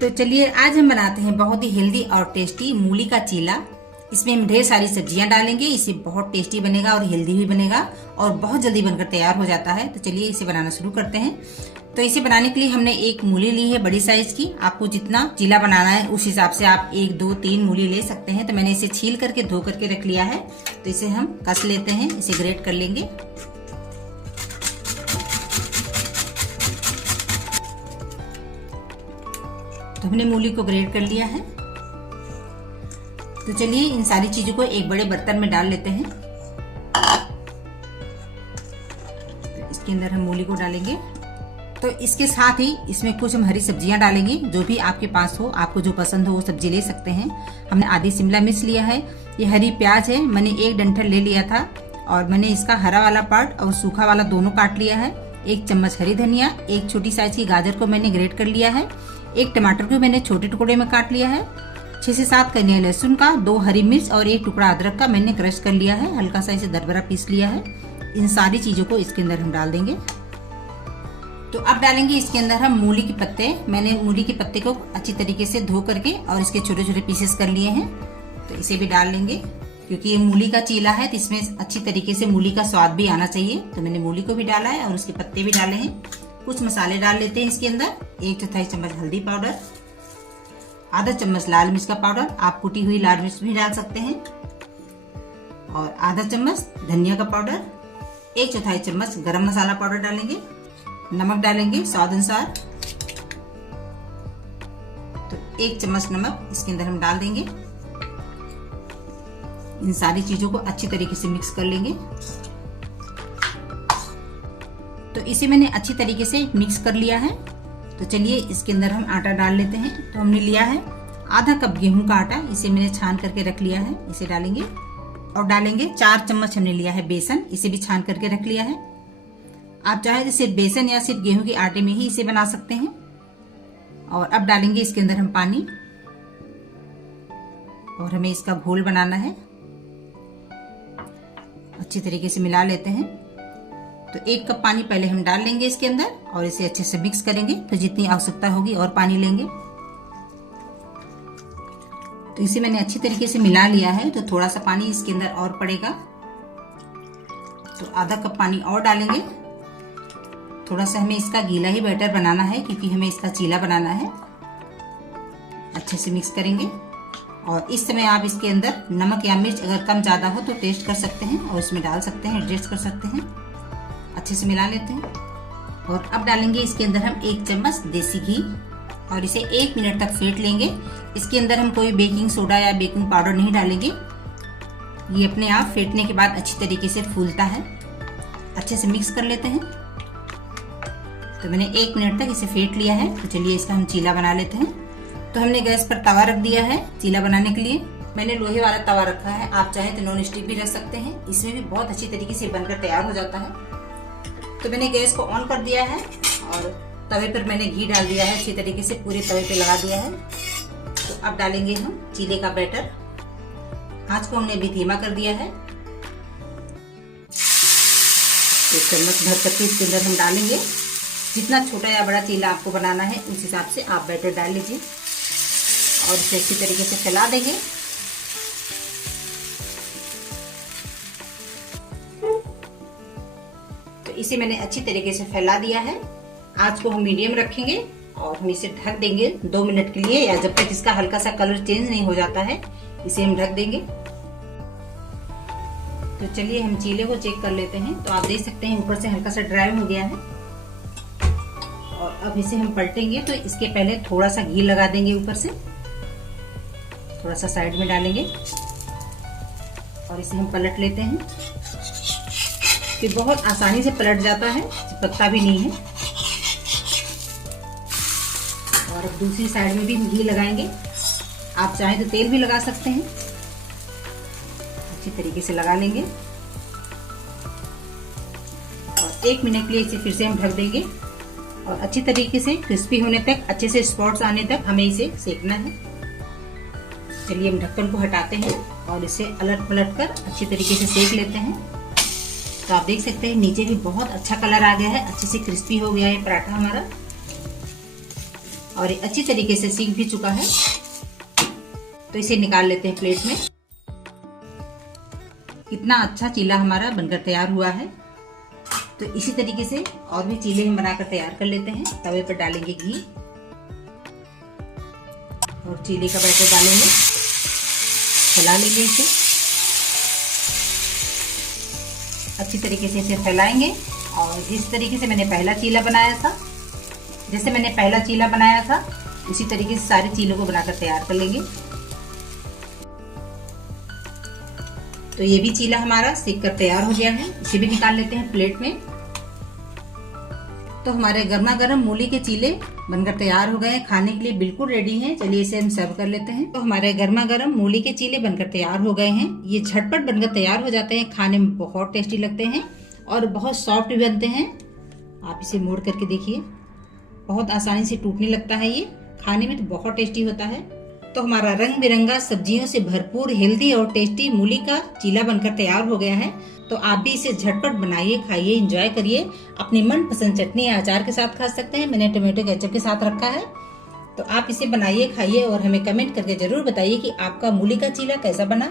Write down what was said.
तो चलिए आज हम बनाते हैं बहुत ही हेल्दी और टेस्टी मूली का चीला। इसमें हम ढेर सारी सब्जियां डालेंगे, इससे बहुत टेस्टी बनेगा और हेल्दी भी बनेगा और बहुत जल्दी बनकर तैयार हो जाता है। तो चलिए इसे बनाना शुरू करते हैं। तो इसे बनाने के लिए हमने एक मूली ली है बड़ी साइज की। आपको जितना चीला बनाना है उस हिसाब से आप 1, 2, 3 मूली ले सकते हैं। तो मैंने इसे छील करके धो करके रख लिया है। तो इसे हम कस लेते हैं, इसे ग्रेट कर लेंगे। तो हमने मूली को ग्रेट कर लिया है। तो चलिए इन सारी चीजों को एक बड़े बर्तन में डाल लेते हैं। तो इसके अंदर हम मूली को डालेंगे। तो इसके साथ ही इसमें कुछ हम हरी सब्जियां डालेंगे, जो भी आपके पास हो, आपको जो पसंद हो वो सब्जी ले सकते हैं। हमने आधी शिमला मिर्च लिया है, ये हरी प्याज है, मैंने 1 डंठल ले लिया था और मैंने इसका हरा वाला पार्ट और सूखा वाला दोनों काट लिया है। 1 चम्मच हरी धनिया, 1 छोटी साइज की गाजर को मैंने ग्रेट कर लिया है, 1 टमाटर को मैंने छोटे टुकड़े में काट लिया है, 6 से 7 कलियां लहसुन का, 2 हरी मिर्च और 1 टुकड़ा अदरक का मैंने क्रश कर लिया है, हल्का सा इसे दरदरा पीस लिया है। इन सारी चीजों को इसके अंदर हम डाल देंगे। तो अब डालेंगे इसके अंदर हम मूली के पत्ते। मैंने मूली के पत्ते को अच्छी तरीके से धो करके और इसके छोटे छोटे पीसेस कर लिए हैं। तो इसे भी डाल लेंगे, क्योंकि ये मूली का चीला है तो इसमें अच्छी तरीके से मूली का स्वाद भी आना चाहिए। तो मैंने मूली को भी डाला है और उसके पत्ते भी डाले हैं। कुछ मसाले डाल लेते हैं इसके अंदर। 1/4 चम्मच हल्दी पाउडर, आधा चम्मच लाल मिर्च का पाउडर, आप कुटी हुई लाल मिर्च भी डाल सकते हैं, और आधा चम्मच धनिया का पाउडर, 1/4 चम्मच गरम मसाला पाउडर डालेंगे, नमक डालेंगे स्वाद अनुसार। तो 1 चम्मच नमक इसके अंदर हम डाल देंगे। इन सारी चीजों को अच्छी तरीके से मिक्स कर लेंगे। तो इसे मैंने अच्छी तरीके से मिक्स कर लिया है। तो चलिए इसके अंदर हम आटा डाल लेते हैं। तो हमने लिया है आधा कप गेहूं का आटा, इसे मैंने छान करके रख लिया है, इसे डालेंगे। और डालेंगे 4 चम्मच हमने लिया है बेसन, इसे भी छान करके रख लिया है। आप चाहे तो सिर्फ बेसन या सिर्फ गेहूं के आटे में ही इसे बना सकते हैं। और अब डालेंगे इसके अंदर हम पानी, और हमें इसका घोल बनाना है। अच्छी तरीके से मिला लेते हैं। तो 1 कप पानी पहले हम डाल लेंगे इसके अंदर और इसे अच्छे से मिक्स करेंगे। फिर जितनी आवश्यकता होगी और पानी लेंगे। तो इसे मैंने अच्छी तरीके से मिला लिया है। तो थोड़ा सा पानी इसके अंदर और पड़ेगा, तो आधा कप पानी और डालेंगे। थोड़ा सा हमें इसका गीला ही बैटर बनाना है, क्योंकि हमें इसका चीला बनाना है। अच्छे से मिक्स करेंगे। और इस समय आप इसके अंदर नमक या मिर्च अगर कम ज्यादा हो तो टेस्ट कर सकते हैं और इसमें डाल सकते हैं, एडजस्ट कर सकते हैं। अच्छे से मिला लेते हैं। और अब डालेंगे इसके अंदर हम 1 चम्मच देसी घी और इसे 1 मिनट तक फेंट लेंगे। इसके अंदर हम कोई बेकिंग सोडा या बेकिंग पाउडर नहीं डालेंगे, ये अपने आप फेंटने के बाद अच्छी तरीके से फूलता है। अच्छे से मिक्स कर लेते हैं। तो मैंने 1 मिनट तक इसे फेंट लिया है। तो चलिए इसका हम चीला बना लेते हैं। तो हमने गैस पर तवा रख दिया है चीला बनाने के लिए। मैंने लोहे वाला तवा रखा है, आप चाहें तो नॉन स्टिक भी रख सकते हैं, इसमें भी बहुत अच्छी तरीके से बनकर तैयार हो जाता है। तो मैंने गैस को ऑन कर दिया है और तवे पर मैंने घी डाल दिया है, अच्छी तरीके से पूरे तवे पे लगा दिया है। तो अब डालेंगे हम चीले का बैटर। आंच को हमने अभी धीमा कर दिया है। 1 चम्मच भर करके इसके अंदर हम डालेंगे। जितना छोटा या बड़ा चीला आपको बनाना है उस हिसाब से आप बैटर डाल लीजिए और इसे अच्छी तरीके से फैला देंगे। तो इसे मैंने अच्छी तरीके से फैला दिया है। आंच को हम मीडियम रखेंगे और हम इसे ढक देंगे 2 मिनट के लिए, या जब तक इसका हल्का सा कलर चेंज नहीं हो जाता है इसे हम ढक देंगे। तो चलिए हम चीले को चेक कर लेते हैं। तो आप देख सकते हैं ऊपर से हल्का सा ड्राई हो गया है। और अब इसे हम पलटेंगे। तो इसके पहले थोड़ा सा घी लगा देंगे ऊपर से, थोड़ा सा साइड में डालेंगे और इसे हम पलट लेते हैं। ये बहुत आसानी से पलट जाता है, चिपकता भी नहीं है। और अब दूसरी साइड में भी हम घी लगाएंगे, आप चाहें तो तेल भी लगा सकते हैं। अच्छी तरीके से लगा लेंगे और 1 मिनट के लिए इसे फिर से हम ढक देंगे। और अच्छी तरीके से क्रिस्पी होने तक, अच्छे से स्पॉट्स आने तक हमें इसे सेकना है। चलिए हम ढक्कन को हटाते हैं और इसे अलट पलट कर अच्छी तरीके से सेक लेते हैं। तो आप देख सकते हैं नीचे भी बहुत अच्छा कलर आ गया है, अच्छे से क्रिस्पी हो गया है पराठा हमारा। और ये अच्छी तरीके से सीख भी चुका है। तो इसे निकाल लेते हैं प्लेट में। कितना अच्छा चीला हमारा बनकर तैयार हुआ है। तो इसी तरीके से और भी चीले हम बनाकर तैयार कर लेते हैं। तवे पर डालेंगे घी और चीले का बैटर डालेंगे, फैला लेंगे इसे अच्छी तरीके से, इसे फैलाएंगे। और जिस तरीके से मैंने पहला चीला बनाया था, उसी तरीके से सारे चीलों को बनाकर तैयार कर लेंगे। तो ये भी चीला हमारा सेक कर तैयार हो गया है। इसे भी निकाल लेते हैं प्लेट में। तो हमारे गर्मा गर्म मूली के चीले बनकर तैयार हो गए हैं, खाने के लिए बिल्कुल रेडी हैं। चलिए इसे हम सर्व कर लेते हैं। तो हमारे गर्मा गर्म मूली के चीले बनकर तैयार हो गए हैं। ये झटपट बनकर तैयार हो जाते हैं, खाने में बहुत टेस्टी लगते हैं और बहुत सॉफ्ट भी बनते हैं। आप इसे मोड़ करके देखिए, बहुत आसानी से टूटने लगता है। ये खाने में तो बहुत टेस्टी होता है। तो हमारा रंग बिरंगा सब्जियों से भरपूर हेल्दी और टेस्टी मूली का चीला बनकर तैयार हो गया है। तो आप भी इसे झटपट बनाइए, खाइए, एंजॉय करिए। अपनी मनपसंद चटनी या अचार के साथ खा सकते हैं। मैंने टोमेटो केचप के साथ रखा है। तो आप इसे बनाइए, खाइए और हमें कमेंट करके जरूर बताइए कि आपका मूली का चीला कैसा बना।